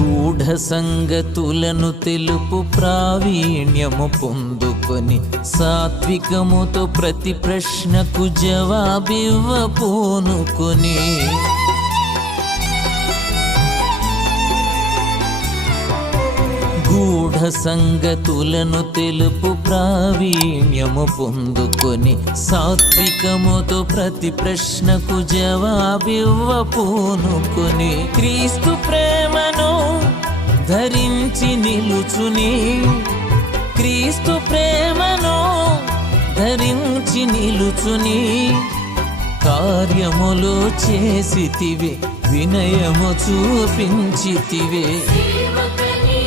గూఢ సంగతులను తెలుపు ప్రావీణ్యము పొందుకొని సాత్వికముతో ప్రతి ప్రశ్నకు జవాబివ్వ పూనుకొని గూఢ సంగతులను తెలుపు ప్రావీణ్యము పొందుకొని సాత్వికముతో ప్రతి ప్రశ్నకు జవాబివ్వ పూనుకొని క్రీస్తు ప్రేమను ధరించి నిలుచుని క్రీస్తు ప్రేమను ధరించి నిలుచుని కార్యములు చేసితివే వినయము చూపించితివే సేవకని